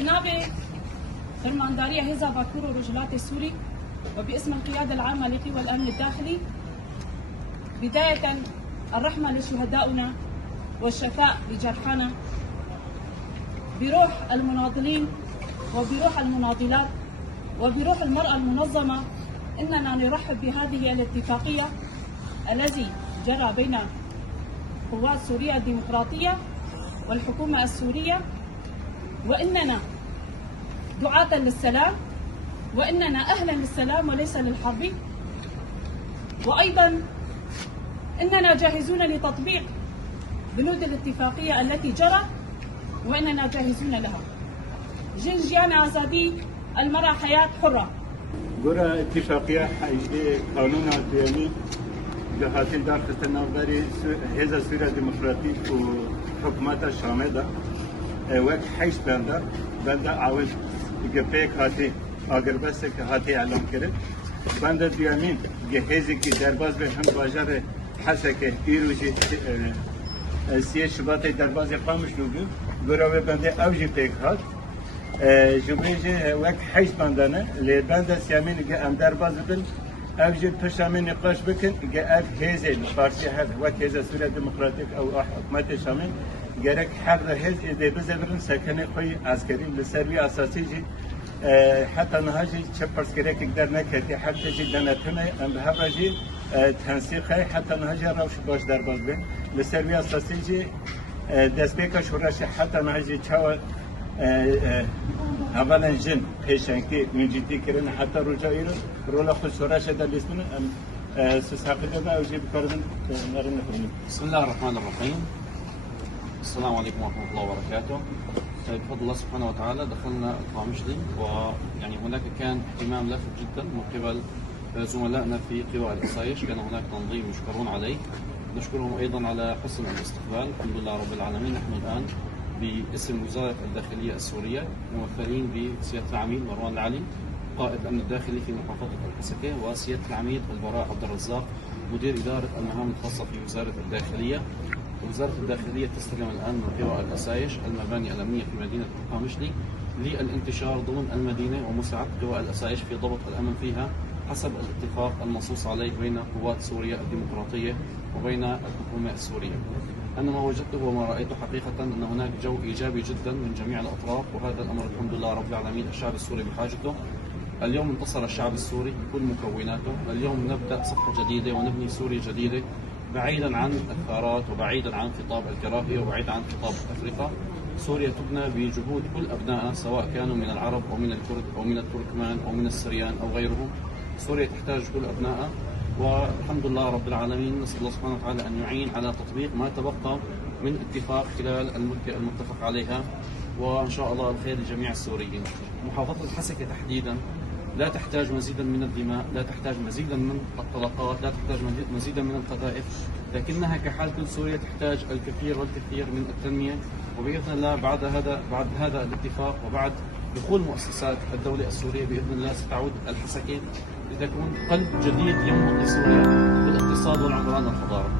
جنابي فرماندارية هيزا باكور ورجلات السوري، وباسم القيادة العامة لقوى الأمن الداخلي، بداية الرحمة لشهدائنا والشفاء لجرحانا، بروح المناضلين وبروح المناضلات وبروح المرأة المنظمة، إننا نرحب بهذه الاتفاقية التي جرى بين قوات سوريا الديمقراطية والحكومة السورية، وإننا دعاة للسلام، وإننا أهلا للسلام وليس للحرب، وأيضا إننا جاهزون لتطبيق بنود الاتفاقية التي جرى، وإننا جاهزون لها. جنجيان آزادي، المرأة حياة حرة. گوره اتفاقیه حیجده قانون دومی جهاتی داخل نوبری هزا سوریا دموکراتیک و حکومت شامل ده وقت حیش بنده عوض گپیک هاتی اگر بس که هاتی اعلام کرد بنده دومین جهازی که درباز به هم باجر حسه که ایروجی سیه شباط درباز قامش نبود گوره بنده اوجی پیک هات جبریجی وقت حیش بندانه لی بنده سیامین که ام درباز بن اوجی پشامی نقاش بکن که اف هزی فارسی هف وقت هزا سوریا دموکراتیک او حکومت شامل گرک حق هز ایده بزرگن سکنه خوی عسکری لسروی اساسی جی حتی نهاجی چه پرسکره که در نکردی حتی جی دنتونه ام به هفراجی تنسیقه حتی نهاجی روش باش درباز بین لسروی اساسی جی دست بیکا شورش حتی نهاجی چاو اولا جن پیشنگی منجیتی کردن حتی رجایی رولا خود شورش در لیستون سساقی دادن اوجی بکردن نرم نکنیم. بسم الله الرحمن الرحيم. السلام عليكم ورحمة الله وبركاته. بفضل الله سبحانه وتعالى دخلنا القامشلي، ويعني هناك كان اهتمام لافت جدا من قبل زملائنا في قوى الأسايش، كان هناك تنظيم يشكرون عليه، نشكرهم أيضا على حسن الاستقبال. الحمد لله رب العالمين. نحن الآن باسم وزارة الداخلية السورية ممثلين بسيادة العميد مروان العلي قائد الأمن الداخلي في محافظة الحسكة، وسيادة العميد البراء عبد الرزاق مدير إدارة المهام الخاصة في وزارة الداخلية. وزارة الداخلية تستلم الآن من قوى الأسايش المباني الأمنية في مدينة القامشلي للانتشار ضمن المدينة ومساعدة قوى الأسايش في ضبط الأمن فيها حسب الاتفاق المنصوص عليه بين قوات سوريا الديمقراطية وبين الحكومة السورية. أنا ما وجدته وما رأيته حقيقة أن هناك جو إيجابي جدا من جميع الأطراف، وهذا الأمر الحمد لله رب العالمين الشعب السوري بحاجته. اليوم انتصر الشعب السوري بكل مكوناته، اليوم نبدأ صفحة جديدة ونبني سوريا جديدة بعيدا عن الثارات وبعيدا عن خطاب الكراهية وبعيدا عن خطاب التفرقة. سوريا تبنى بجهود كل أبنائها سواء كانوا من العرب أو من الكرد أو من التركمان أو من السريان أو غيرهم. سوريا تحتاج كل أبنائها، والحمد لله رب العالمين. نسأل الله سبحانه وتعالى أن يعين على تطبيق ما تبقى من اتفاق خلال المدة المتفق عليها، وإن شاء الله الخير لجميع السوريين. محافظة الحسكة تحديدا لا تحتاج مزيدا من الدماء، لا تحتاج مزيدا من الطلقات، لا تحتاج مزيدا من القذائف، لكنها كحال كل سوريا تحتاج الكثير والكثير من التنمية. وبإذن الله بعد هذا الاتفاق وبعد دخول مؤسسات الدولة السورية بإذن الله ستعود الحسكة لتكون قلب جديد ينبض لسوريا بالاقتصاد والعمران والحضارة.